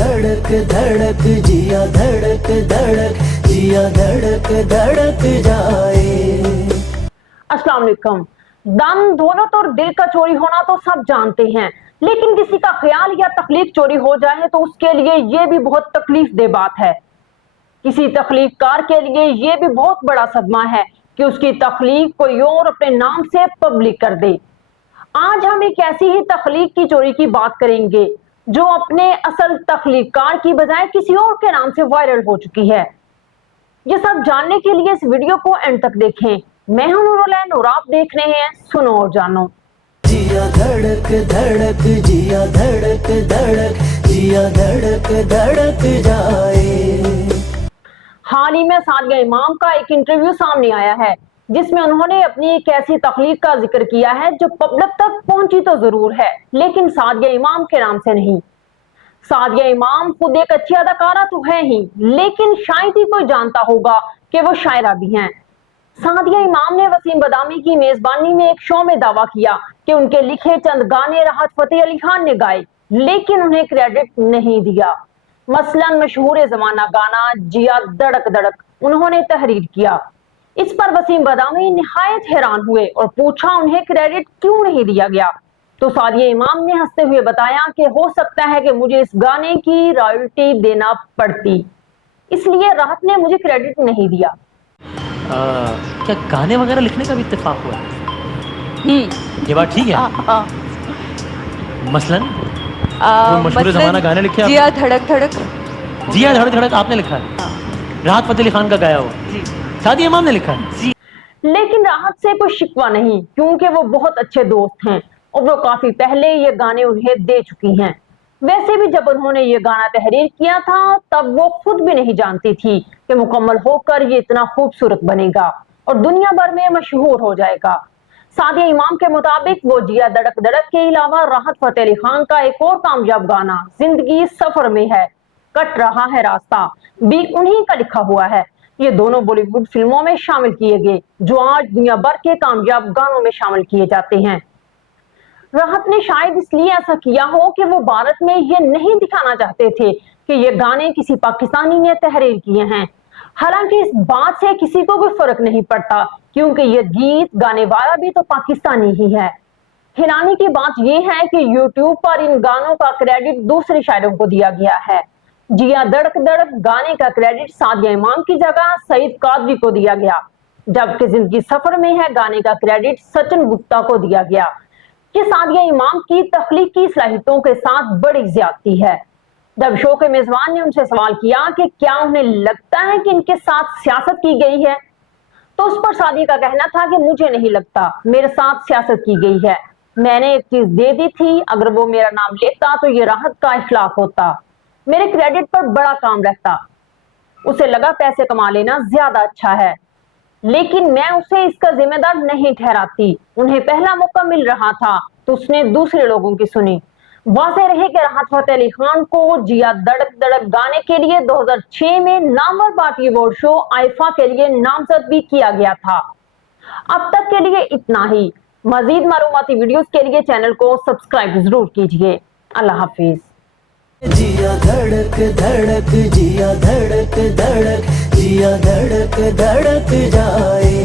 धड़क धड़क जिया धड़क धड़क जिया धड़क धड़क जाए। अस्सलाम वालेकुम। दम, दौलत और दिल का चोरी होना तो सब जानते हैं, लेकिन किसी का ख्याल या तख्लीक चोरी हो जाए तो उसके लिए ये भी बहुत तकलीफ दे बात है। किसी तख्लीककार के लिए ये भी बहुत बड़ा सदमा है कि उसकी तख्लीक कोई और अपने नाम से पब्लिक कर दे। आज हम एक ऐसी ही तख्लीक की चोरी की बात करेंगे जो अपने असल तख्लीककार की बजाय किसी और के नाम से वायरल हो चुकी है। ये सब जानने के लिए इस वीडियो को एंड तक देखें। मैं हूं नूरुलैन और आप देख रहे हैं सुनो और जानो। जिया धड़क धड़क जिया धड़क धड़क जिया धड़क धड़क जाए। हाल ही में सादिया इमाम का एक इंटरव्यू सामने आया है जिसमें उन्होंने अपनी एक ऐसी तख्लीक का जिक्र किया है जो पब्लिक तक पहुंची तो जरूर है, लेकिन सादिया इमाम के नाम से नहीं। सादिया इमाम खुद एक अच्छी अदाकारा तो है ही, लेकिन शायद ही कोई जानता होगा कि वो शायरा भी हैं। सादिया इमाम ने वसीम बदामी की मेजबानी में एक शो में दावा किया कि उनके लिखे चंद गाने राहत फतेह अली खान ने गाए, लेकिन उन्हें क्रेडिट नहीं दिया। मसलन मशहूर जमाना गाना जिया धड़क धड़क उन्होंने तहरीर किया। इस पर वसीम बदामी निहायत हैरान हुए और पूछा उन्हें क्रेडिट क्यों नहीं दिया गया। तो सादिया इमाम ने हंसते हुए बताया कि हो सकता है कि मुझे इस गाने की रॉयल्टी देना पड़ती, इसलिए राहत ने मुझे क्रेडिट नहीं दिया। क्या गाने वगैरह लिखने का भी इत्तेफाक हुआ है? ये बात ठीक है? मसलन कोई मशहूर ज़माना गाने लिखे जिया धड़क धड़क। जिया धड़क धड़क आपने लिखा है? राहत फतेह अली खान का गाया हुआ सादिया इमाम ने लिखा है? लेकिन राहत से कोई शिकवा नहीं, क्योंकि वो बहुत अच्छे दोस्त हैं और वो काफी पहले ये गाने उन्हें दे चुकी हैं। वैसे भी जब उन्होंने ये गाना तहरीर किया था तब वो खुद भी नहीं जानती थी कि मुकम्मल होकर ये इतना खूबसूरत बनेगा और दुनिया भर में मशहूर हो जाएगा। सादिया इमाम के मुताबिक वो जिया धड़क धड़क के अलावा राहत फतेह अली खान का एक और कामयाब गाना जिंदगी सफर में है, कट रहा है रास्ता, भी उन्हीं का लिखा हुआ है। ये दोनों बॉलीवुड फिल्मों में शामिल किए गए जो आज दुनिया भर के कामयाब गानों में शामिल किए जाते हैं। राहत ने शायद इसलिए ऐसा किया हो कि वो भारत में ये नहीं दिखाना चाहते थे कि ये गाने किसी पाकिस्तानी ने तहरीर किए हैं। हालांकि इस बात से किसी को कोई फर्क नहीं पड़ता, क्योंकि ये गीत गाने वाला भी तो पाकिस्तानी ही है। हैरानी की बात यह है कि यूट्यूब पर इन गानों का क्रेडिट दूसरे शायरों को दिया गया है। जिया धड़क धड़क गाने का क्रेडिट सादिया इमाम की जगह सईद कादरी को दिया गया, जबकि जिंदगी सफर में है गाने का क्रेडिट सचिन गुप्ता को दिया गया। ये सादिया इमाम की तख्लीकी सलाहियतों के साथ बड़ी ज्यादती है। जब शो के मेजबान ने उनसे सवाल किया कि क्या उन्हें लगता है कि इनके साथ सियासत की गई है, तो उस पर सादिया का कहना था कि मुझे नहीं लगता मेरे साथ सियासत की गई है। मैंने एक चीज दे दी थी, अगर वो मेरा नाम लेता तो ये राहत का इखलाक होता, मेरे क्रेडिट पर बड़ा काम रहता। उसे लगा पैसे कमा लेना ज्यादा अच्छा है, लेकिन मैं उसे इसका जिम्मेदार नहीं ठहराती। उन्हें पहला मौका मिल रहा था तो उसने दूसरे लोगों की सुनी। वाज़ेह रहे कि राहत फतेह अली खान को जिया धड़क धड़क गाने के लिए 2006 में Namvar party award show IIFA के लिए नामजद भी किया गया था। अब तक के लिए इतना ही। मजीद मालूमाती वीडियोस के लिए चैनल को सब्सक्राइब जरूर कीजिए। अल्लाह हाफिज। जिया धड़क धड़क जिया धड़क धड़क जिया धड़क धड़क जाए।